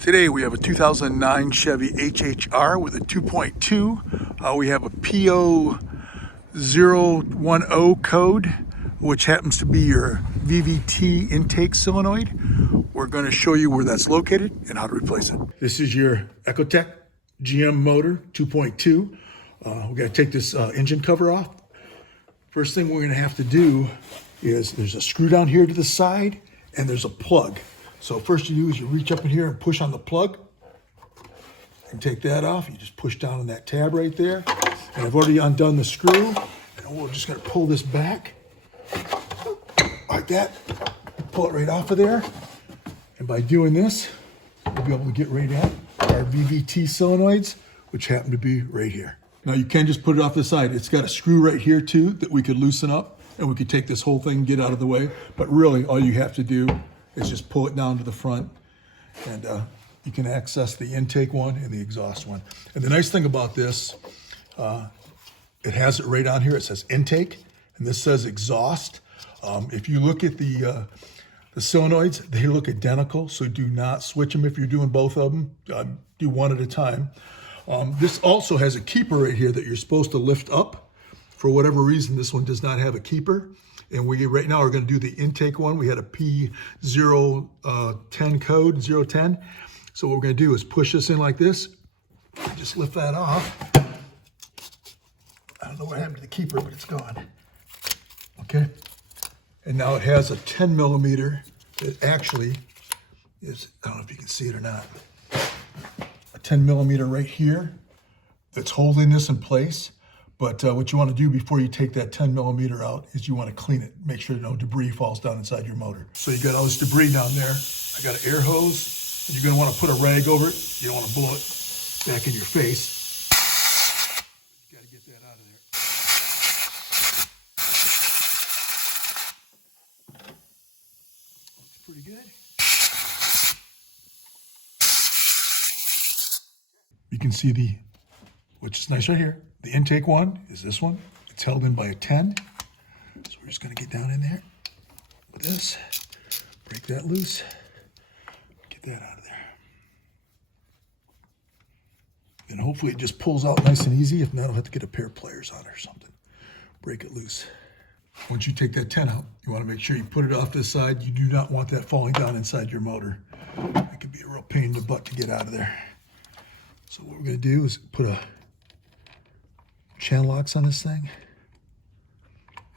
Today we have a 2009 Chevy HHR with a 2.2. We have a P010 code, which happens to be your VVT intake solenoid. We're going to show you where that's located and how to replace it. This is your Ecotech GM motor 2.2. We got to take this engine cover off. First thing we're going to have to do is there's a screw down here to the side and there's a plug. So first you do is you reach up in here and push on the plug and take that off. You just push down on that tab right there. And I've already undone the screw. And we're just gonna pull this back like that. Pull it right off of there. And by doing this, we'll be able to get right at our VVT solenoids, which happen to be right here. Now you can just put it off the side. It's got a screw right here too that we could loosen up and we could take this whole thing and get out of the way. But really all you have to do is just pull it down to the front and you can access the intake one and the exhaust one. And the nice thing about this, it has it right on here. It says intake and this says exhaust. If you look at the solenoids, they look identical, so do not switch them if you're doing both of them. Do one at a time. This also has a keeper right here that you're supposed to lift up. For whatever reason, this one does not have a keeper. And we right now are going to do the intake one. We had a P010 code, 010. So what we're going to do is push this in like this. Just lift that off. I don't know what happened to the keeper, but it's gone. Okay. And now it has a 10 millimeter. It actually is, I don't know if you can see it or not, a 10 millimeter right here that's holding this in place. But what you want to do before you take that 10 millimeter out is you want to clean it. Make sure no debris falls down inside your motor. So you got all this debris down there. I got an air hose. And you're going to want to put a rag over it. You don't want to blow it back in your face. You got to get that out of there. Looks pretty good. You can see which is nice right here. The intake one is this one. It's held in by a 10. So we're just going to get down in there with this, break that loose, get that out of there. And hopefully it just pulls out nice and easy. If not, I'll have to get a pair of pliers on it or something. Break it loose. Once you take that 10 out, you want to make sure you put it off to the side. You do not want that falling down inside your motor. It could be a real pain in the butt to get out of there. So what we're going to do is put a channel locks on this thing,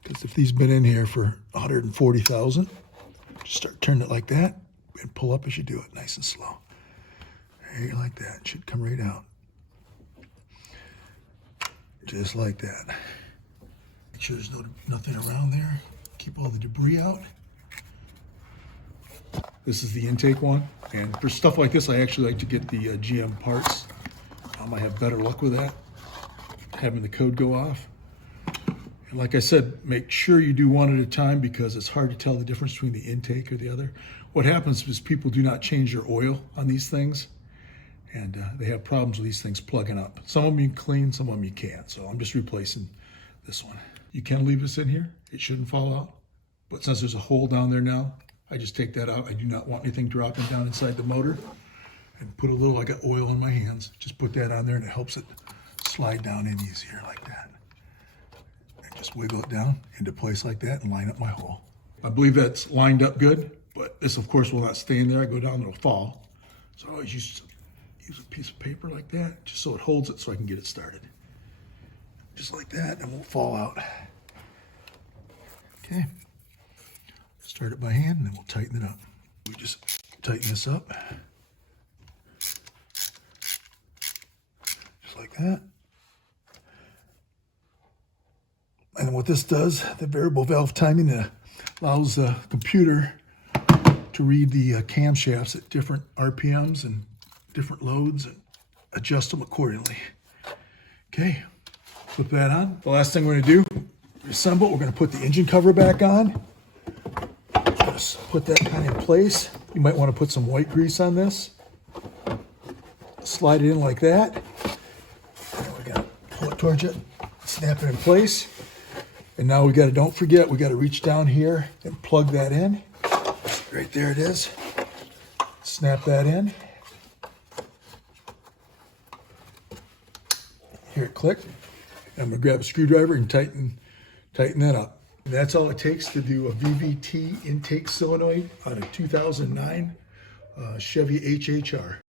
because if these been in here for 140,000, just start turning it like that and pull up as you do it, nice and slow. Right like that. It should come right out. Just like that. Make sure there's nothing around there. Keep all the debris out. This is the intake one, and for stuff like this, I actually like to get the GM parts. I have better luck with that, having the code go off. And like I said, make sure you do one at a time because it's hard to tell the difference between the intake or the other. What happens is people do not change their oil on these things, and they have problems with these things plugging up. Some of them you can clean, some of them you can't. So I'm just replacing this one. You can leave this in here. It shouldn't fall out. But since there's a hole down there now, I just take that out. I do not want anything dropping down inside the motor. And put a little, I got oil in my hands. Just put that on there and it helps it slide down in easier like that. And just wiggle it down into place like that and line up my hole. I believe that's lined up good, but this of course will not stay in there. I go down, it'll fall. So I always use a piece of paper like that, just so it holds it so I can get it started. Just like that, and it won't fall out. Okay. Start it by hand and then we'll tighten it up. We just tighten this up. Like that. And what this does, the variable valve timing allows the computer to read the camshafts at different RPMs and different loads and adjust them accordingly. Okay, flip that on. The last thing we're going to do, reassemble. We're going to put the engine cover back on. Just put that kind of in place. You might want to put some white grease on this. Slide it in like that. Pull it towards you, snap it in place. And now we got to, don't forget, we got to reach down here and plug that in. Right there it is. Snap that in. Hear it click. I'm gonna grab a screwdriver and tighten that up. And that's all it takes to do a VVT intake solenoid on a 2009 Chevy HHR.